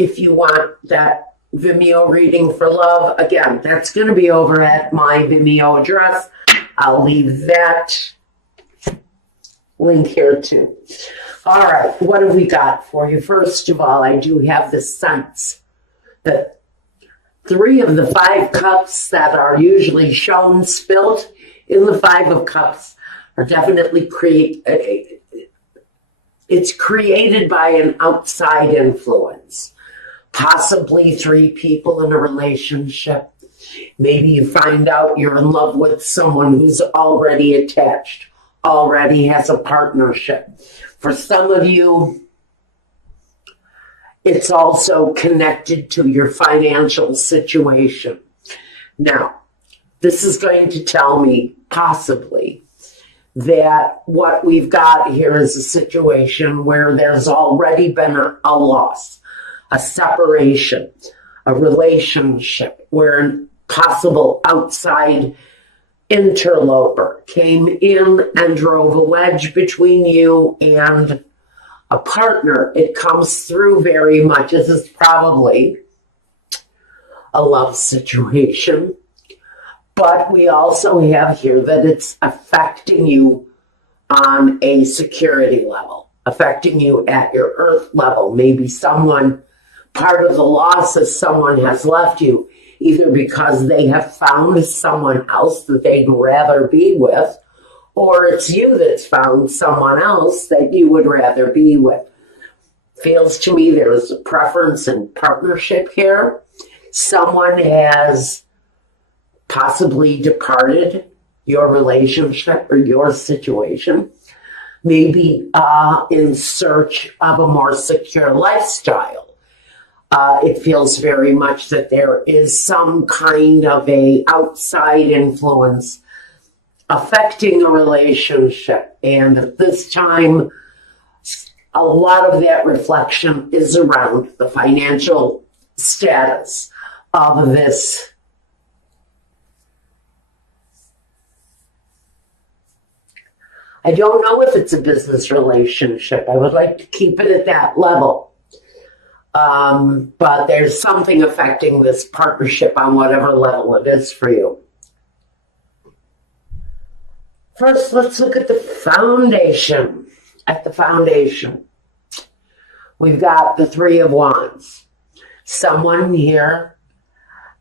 if you want that Vimeo reading for love, again, that's going to be over at my Vimeo address. I'll leave that link here too. All right, what have we got for you? First of all, I do have the sense that 3 of the 5 cups that are usually shown spilled in the 5 of cups are definitely it's created by an outside influence. Possibly 3 people in a relationship. Maybe you find out you're in love with someone who's already attached, already has a partnership. For some of you, it's also connected to your financial situation. Now, this is going to tell me, possibly, that what we've got here is a situation where there's already been a loss, a separation, a relationship where a possible outside interloper came in and drove a wedge between you and a partner. It comes through very much. This is probably a love situation. But we also have here that it's affecting you on a security level, affecting you at your earth level. Maybe someone, part of the loss is someone has left you, either because they have found someone else that they'd rather be with, or it's you that's found someone else that you would rather be with. Feels to me there's a preference in partnership here. Someone has possibly departed your relationship or your situation, maybe in search of a more secure lifestyle. It feels very much that there is some kind of a outside influence affecting a relationship. And at this time, a lot of that reflection is around the financial status of this I don't know if it's a business relationship. I would like to keep it at that level. But there's something affecting this partnership on whatever level it is for you. First, let's look at the foundation. At the foundation, we've got the 3 of Wands. Someone here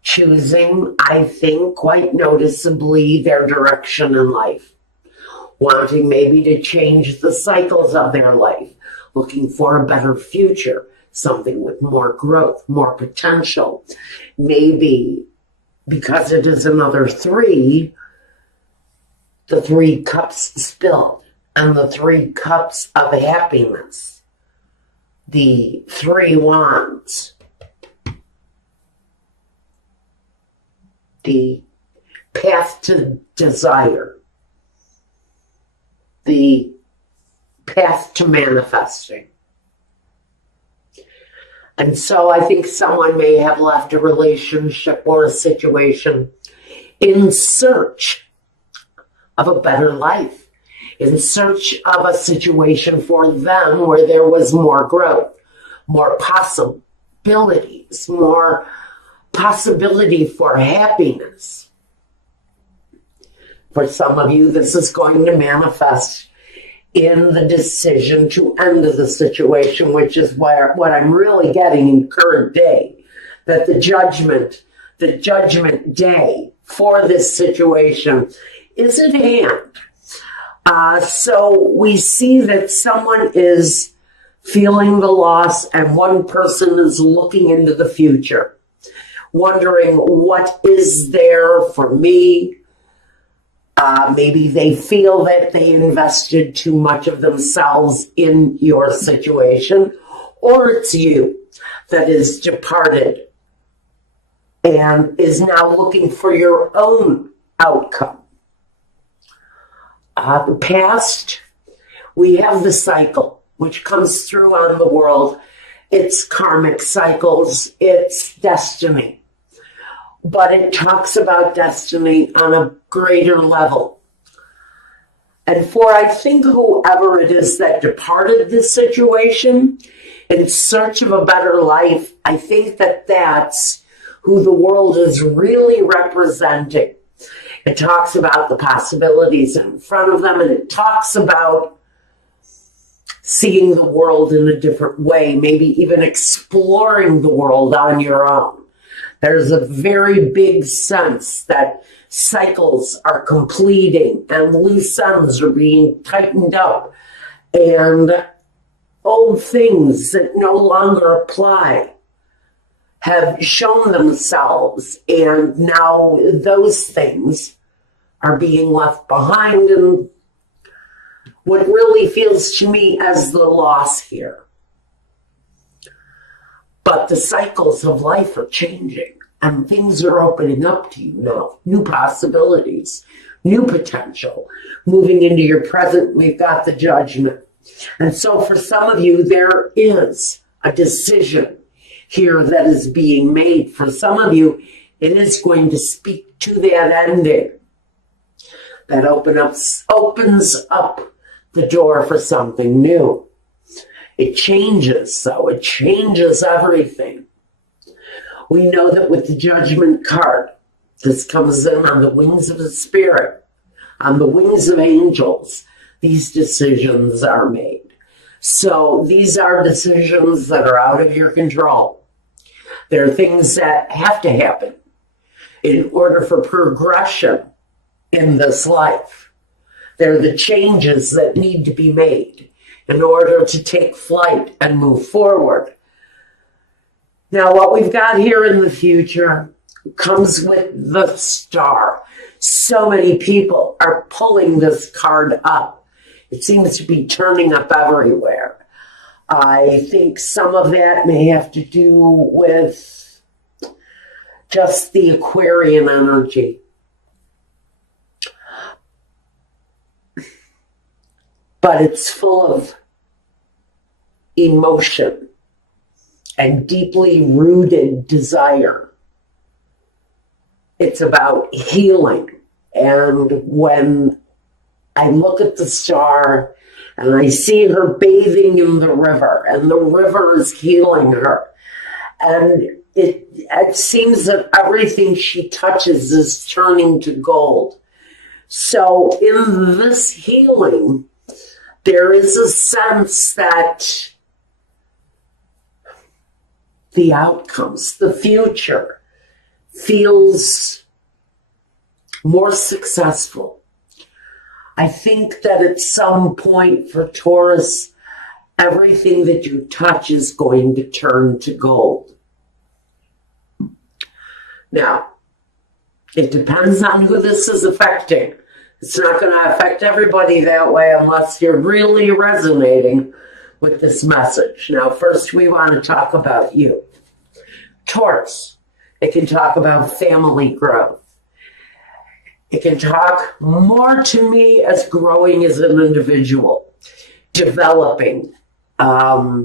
choosing, I think, quite noticeably their direction in life. Wanting maybe to change the cycles of their life, looking for a better future, something with more growth, more potential. Maybe because it is another 3, the 3 cups spilled, and the 3 cups of happiness, the 3 wands, the path to desire, the path to manifesting. And so I think someone may have left a relationship or a situation in search of a better life, in search of a situation for them where there was more growth, more possibilities, more possibility for happiness. For some of you, this is going to manifest in the decision to end the situation, which is what I'm really getting in current day, that the judgment day for this situation is at hand. So we see that someone is feeling the loss and one person is looking into the future, wondering what is there for me. Maybe they feel that they invested too much of themselves in your situation, or it's you that is departed and is now looking for your own outcome. The past, we have the cycle, which comes through on the world. It's karmic cycles, it's destiny. But it talks about destiny on a greater level. And for, I think, whoever it is that departed this situation, in search of a better life. I think that that's who the world is really representing. It talks about the possibilities in front of them, and it talks about seeing the world in a different way, maybe even exploring the world on your own. There's a very big sense that cycles are completing and loose ends are being tightened up, and old things that no longer apply have shown themselves, and now those things are being left behind, and what really feels to me as the loss here. But the cycles of life are changing, and things are opening up to you now. New possibilities, new potential. Moving into your present, we've got the Judgment. And so for some of you, there is a decision here that is being made. For some of you, it is going to speak to that ending that opens up the door for something new. It changes, so it changes everything. We know that with the Judgment card, this comes in on the wings of the Spirit, on the wings of angels. These decisions are made. So these are decisions that are out of your control. They're things that have to happen in order for progression in this life. They're the changes that need to be made in order to take flight and move forward. Now, what we've got here in the future comes with the Star. So many people are pulling this card up. It seems to be turning up everywhere. I think some of that may have to do with just the Aquarian energy. But it's full of emotion and deeply rooted desire. It's about healing. And when I look at the Star and I see her bathing in the river, and the river is healing her, and it seems that everything she touches is turning to gold. So in this healing, there is a sense that the outcomes, the future, feels more successful. I think that at some point for Taurus, everything that you touch is going to turn to gold. Now, it depends on who this is affecting. It's not going to affect everybody that way unless you're really resonating with this message. Now, first we want to talk about you. Taurus, it can talk about family growth. It can talk more to me as growing as an individual, developing, not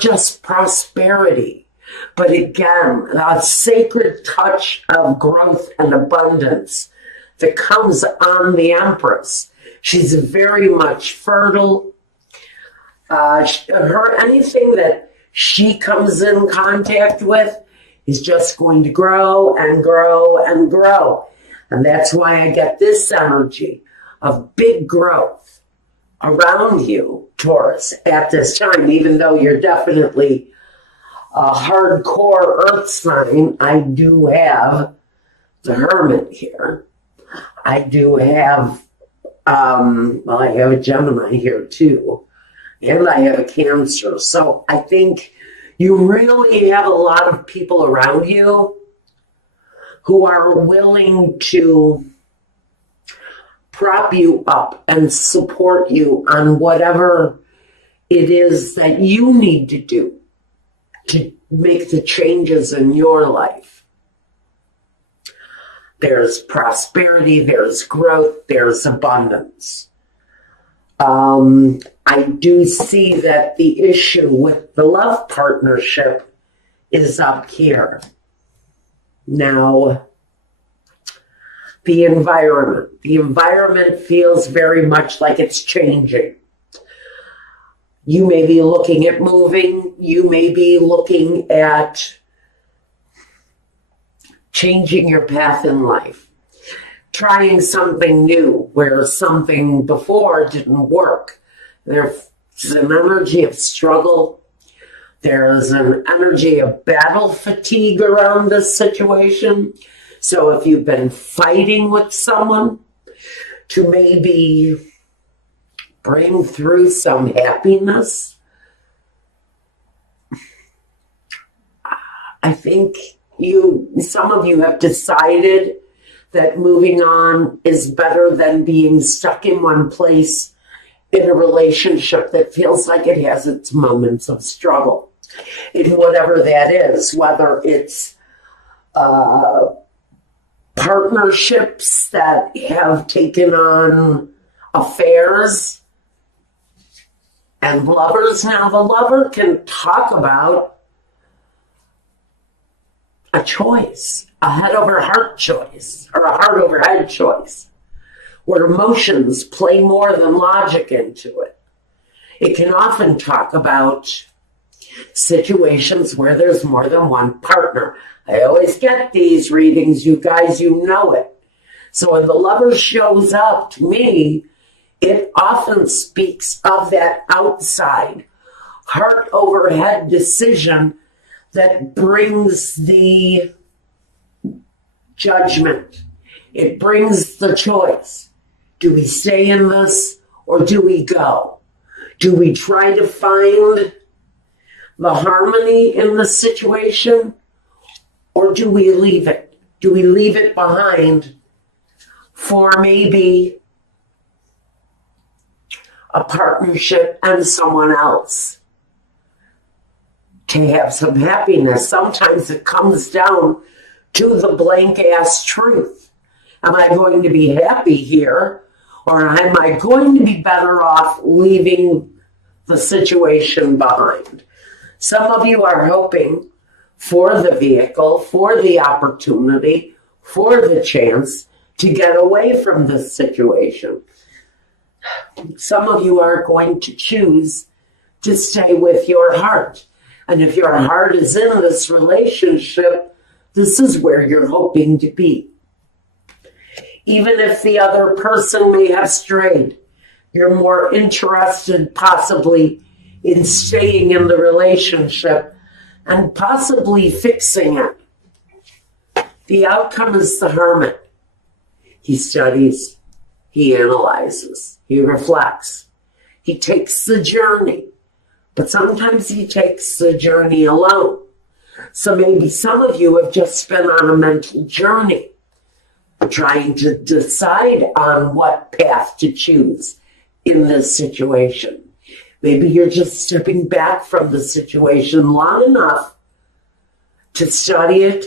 just prosperity, but again, a sacred touch of growth and abundance that comes on the Empress. She's very much fertile. Anything that she comes in contact with is just going to grow and grow and grow. And that's why I get this energy of big growth around you, Taurus, at this time. Even though you're definitely a hardcore earth sign, I do have the Hermit here. I do have, I have a Gemini here too. And I have a Cancer. So I think you really have a lot of people around you who are willing to prop you up and support you on whatever it is that you need to do to make the changes in your life. There's prosperity, there's growth, there's abundance. I do see that the issue with the love partnership is up here. Now, the environment. The environment feels very much like it's changing. You may be looking at moving. You may be looking at changing your path in life, trying something new where something before didn't work. There's an energy of struggle. There's an energy of battle fatigue around this situation. So if you've been fighting with someone to maybe bring through some happiness, I think some of you have decided that moving on is better than being stuck in one place in a relationship that feels like it has its moments of struggle, in whatever that is, whether it's partnerships that have taken on affairs and lovers. Now, the lover can talk about a choice, a head over heart choice, or a heart over head choice, where emotions play more than logic into it. It can often talk about situations where there's more than one partner. I always get these readings, you guys, you know it. So when the lover shows up to me, it often speaks of that outside, heart over head decision that brings the judgment. It brings the choice. Do we stay in this or do we go? Do we try to find the harmony in the situation or do we leave it? Do we leave it behind for maybe a partnership and someone else to have some happiness? Sometimes it comes down to the blank ass truth. Am I going to be happy here, or am I going to be better off leaving the situation behind? Some of you are hoping for the vehicle, for the opportunity, for the chance to get away from this situation. Some of you are going to choose to stay with your heart. And if your heart is in this relationship, this is where you're hoping to be. Even if the other person may have strayed, you're more interested possibly in staying in the relationship and possibly fixing it. The outcome is the hermit. He studies, he analyzes, he reflects, he takes the journey. But sometimes he takes the journey alone. So maybe some of you have just been on a mental journey, trying to decide on what path to choose in this situation. Maybe you're just stepping back from the situation long enough to study it,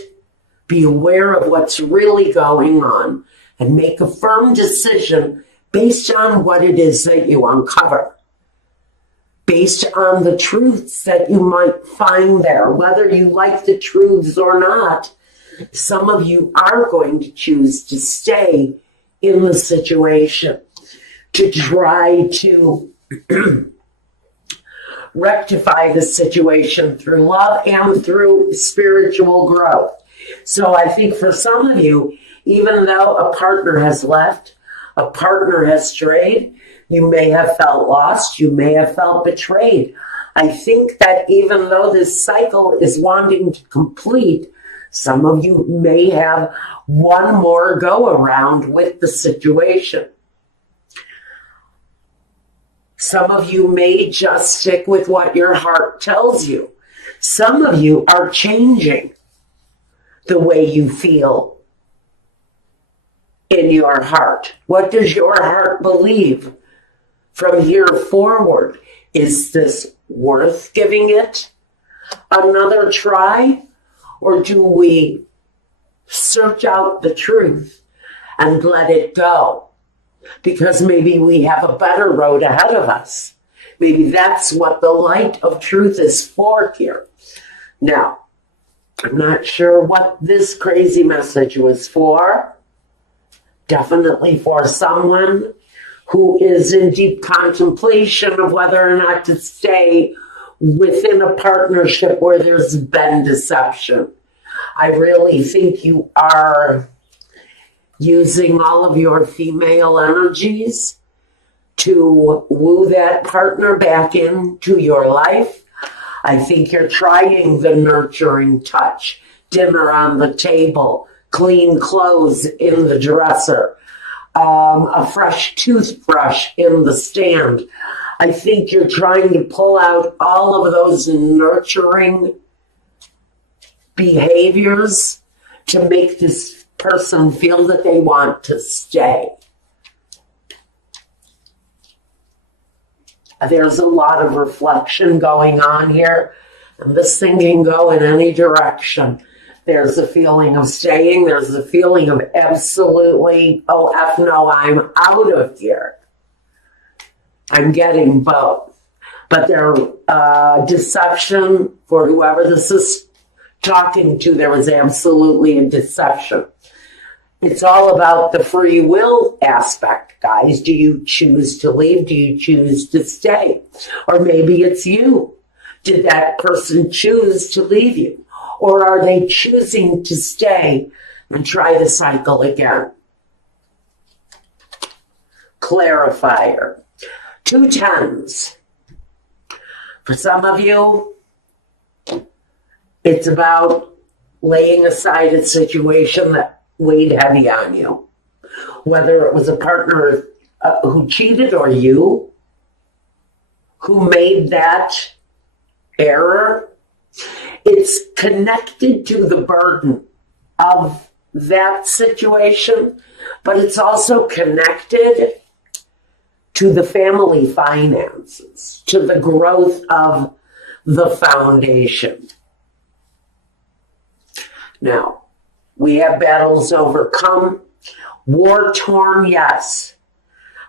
be aware of what's really going on, and make a firm decision based on what it is that you uncover, based on the truths that you might find there. Whether you like the truths or not, some of you are going to choose to stay in the situation, to try to rectify the situation through love and through spiritual growth. So I think for some of you, even though a partner has left, a partner has strayed, you may have felt lost, you may have felt betrayed. I think that even though this cycle is wanting to complete, some of you may have one more go around with the situation. Some of you may just stick with what your heart tells you. Some of you are changing the way you feel in your heart. What does your heart believe from here forward? Is this worth giving it another try? Or do we search out the truth and let it go? Because maybe we have a better road ahead of us. Maybe that's what the light of truth is for here. Now, I'm not sure what this crazy message was for. Definitely for someone who is in deep contemplation of whether or not to stay within a partnership where there's been deception. I really think you are using all of your female energies to woo that partner back into your life. I think you're trying the nurturing touch, dinner on the table, clean clothes in the dresser, a fresh toothbrush in the stand. I think you're trying to pull out all of those nurturing behaviors to make this person feel that they want to stay. There's a lot of reflection going on here, and this thing can go in any direction. There's a feeling of staying. There's a feeling of absolutely, oh, F no, I'm out of here. I'm getting both. But their deception, for whoever this is talking to, there was absolutely a deception. It's all about the free will aspect, guys. Do you choose to leave? Do you choose to stay? Or maybe it's you. Did that person choose to leave you? Or are they choosing to stay and try the cycle again? Clarifier. 2 10s. For some of you, it's about laying aside a situation that weighed heavy on you. Whether it was a partner who cheated or you who made that error, it's connected to the burden of that situation, but it's also connected to the family finances, to the growth of the foundation. Now, we have battles overcome, war-torn, yes,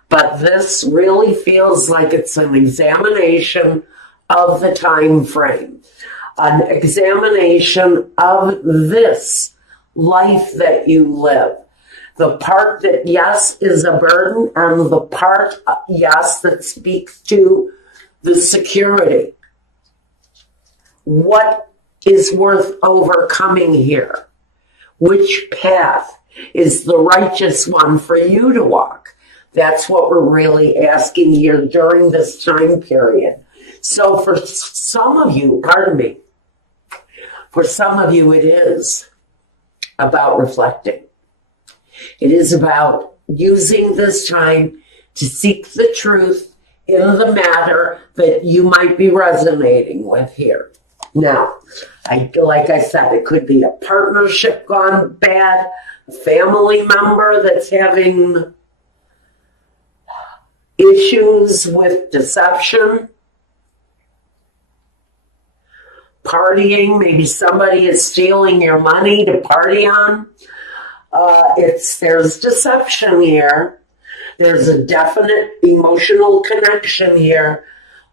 but this really feels like it's an examination of the time frame, an examination of this life that you live. The part that, yes, is a burden, and the part, yes, that speaks to the security. What is worth overcoming here? Which path is the righteous one for you to walk? That's what we're really asking here during this time period. So for some of you, for some of you it is about reflecting. It is about using this time to seek the truth in the matter that you might be resonating with here. Now, like I said, it could be a partnership gone bad, a family member that's having issues with deception, partying, maybe somebody is stealing your money to party on. There's deception here. There's a definite emotional connection here,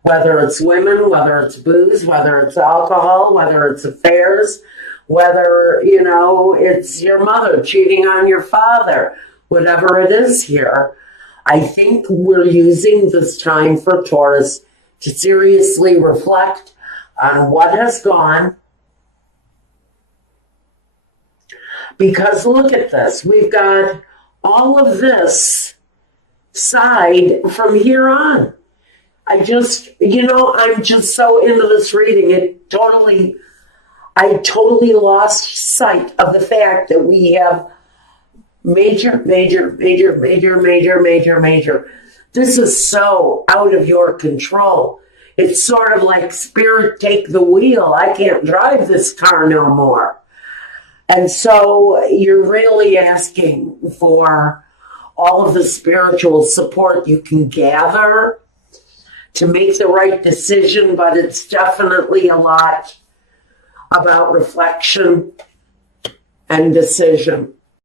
whether it's women, whether it's booze, whether it's alcohol, whether it's affairs, whether, it's your mother cheating on your father, whatever it is here. I think we're using this time for Taurus to seriously reflect on what has gone. Because look at this. We've got all of this side from here on. I'm just so into this reading. I totally lost sight of the fact that we have major. This is so out of your control. It's sort of like, Spirit, take the wheel. I can't drive this car no more. And so you're really asking for all of the spiritual support you can gather to make the right decision, but it's definitely a lot about reflection and decision.